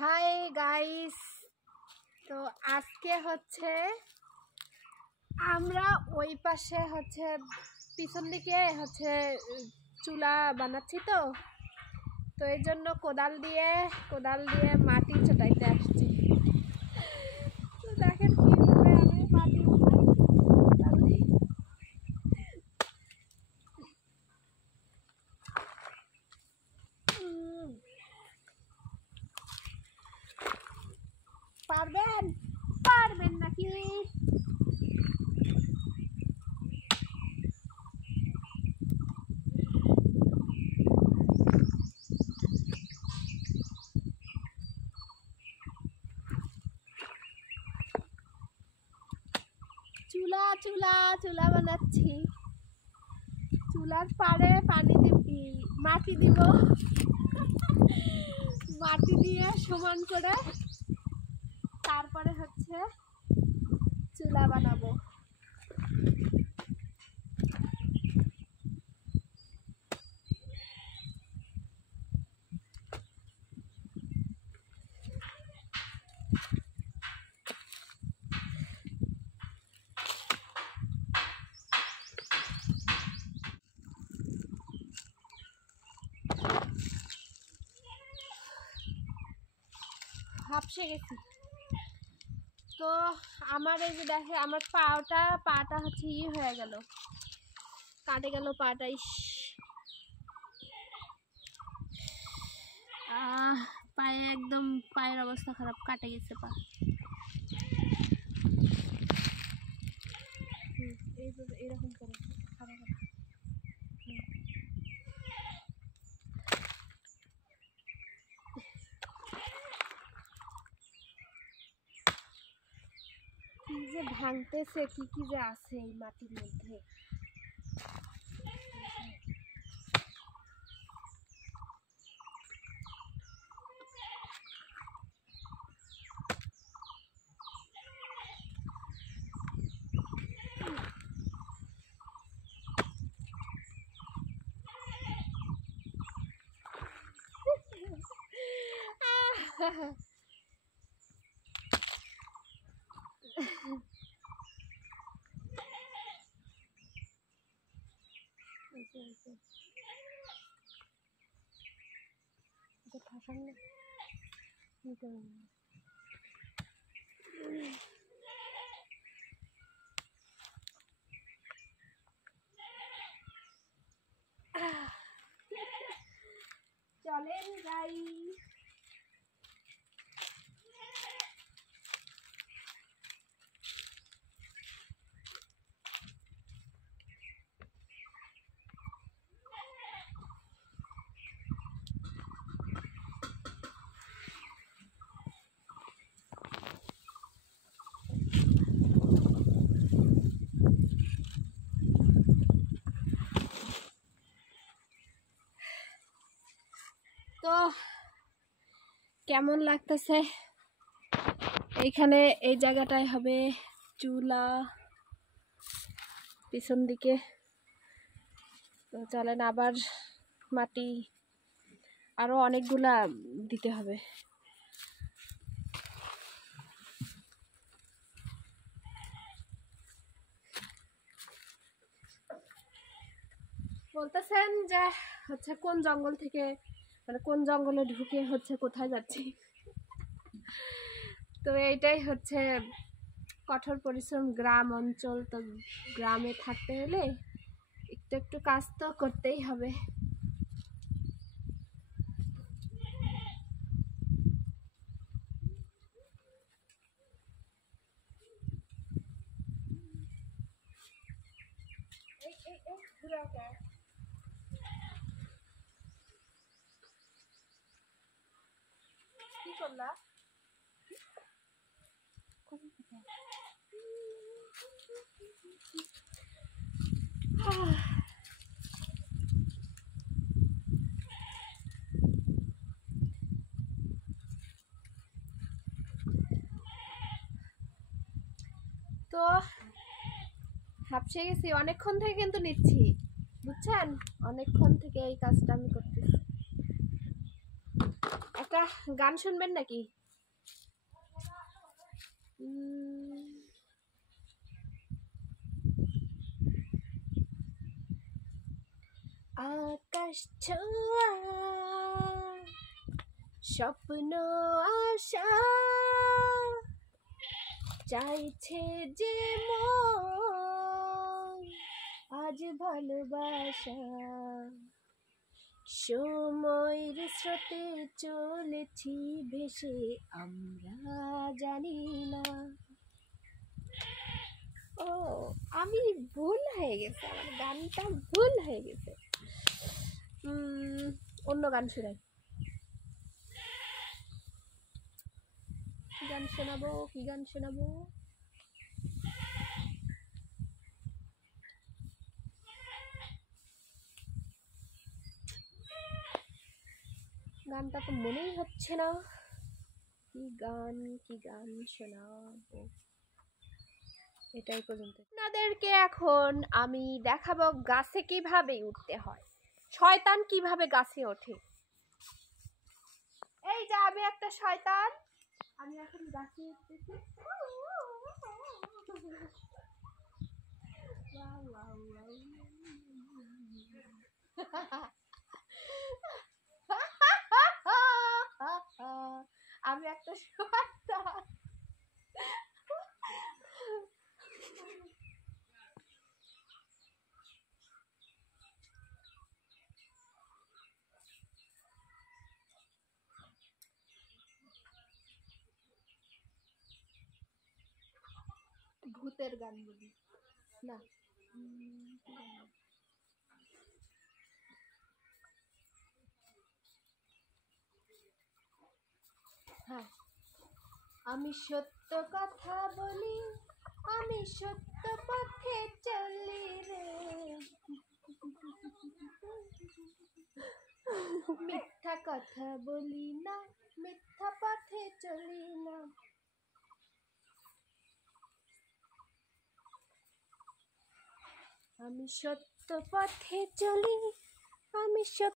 Hi guys, তো আজকে হচ্ছে আমরা ওই পাশে হচ্ছে পিছন দিকে হচ্ছে চুলা বানাচ্ছি। তো তো এই জন্য কোদাল দিয়ে মাটি চটাইতে আসছি। তো দেখেন কিভাবে আমি মাটি উঠাই। পারবেন নাকি? চুলা চুলা চুলা বানাচ্ছি। চুলার পাড়ে পানি দিবি, মাটি দিব, মাটি দিয়ে সমান করে তারপরে হচ্ছে চুলা বানাবো। হাঁপসে গেছি। তো আমার এই যে দেখে আমার পাটা হচ্ছে হয়ে গেল, কাটে গেল পাটা। পায়ে একদম পায়ের অবস্থা খারাপ, কাটে গেছে পা। এরকম করে কি যে ভাঙতেছে, কি কি যে আছে এই মাটির মধ্যে। চলেন যাই। তো কেমন লাগতেছে? এইখানে এই জায়গাটায় হবে চুলা, পিছন দিকে। তো চলেন, আবার মাটি আরো অনেকগুলা দিতে হবে। বলতেছেন যে হচ্ছে কোন জঙ্গল থেকে, মানে কোন জঙ্গলে ঢুকে হচ্ছে কোথায় যাচ্ছি। তো এইটাই হচ্ছে কঠোর পরিশ্রম, গ্রাম অঞ্চল। তো গ্রামে থাকতে হলে একটু একটু কাজ তো করতেই হবে। কি করলা? তো হাঁপসে গেছি অনেকক্ষণ থেকে, কিন্তু নিচ্ছি, বুঝছেন? অনেকক্ষণ থেকে এই কাজটা আমি করতেছি। একটা গান শুনবেন নাকি? আকাশ ছোঁয়া স্বপ্ন আশা চাইছে যে মন আজ ভালোবাসা সময়ের স্রোতে চলেছি ভেসে আমরা জানি না। ও আমি ভুল হয়ে গেছে, আমার গানটা ভুল হয়ে গেছে। অন্য গান শোনাই। কি গান শোনাবো? গানটা তো মনেই হচ্ছে না। কি গান শোনাবো? এটাই পর্যন্ত। আপনাদেরকে এখন আমি দেখাবো গাছে কিভাবে উঠতে হয়, শয়তান কিভাবে গাছে ওঠে। এই যে আমি একটা শয়তান, আমি এখন গাছে উঠতেছি। আমি একটা শয়তান। ভূতের গান বলি না। হ্যাঁ, আমি সত্য কথা বলি, আমি সত্য পথে চলি রে, মিথ্যা কথা বলি না, মিথ্যা পথে চলি না। আমি সত্য পথে চলি, আমি সত্য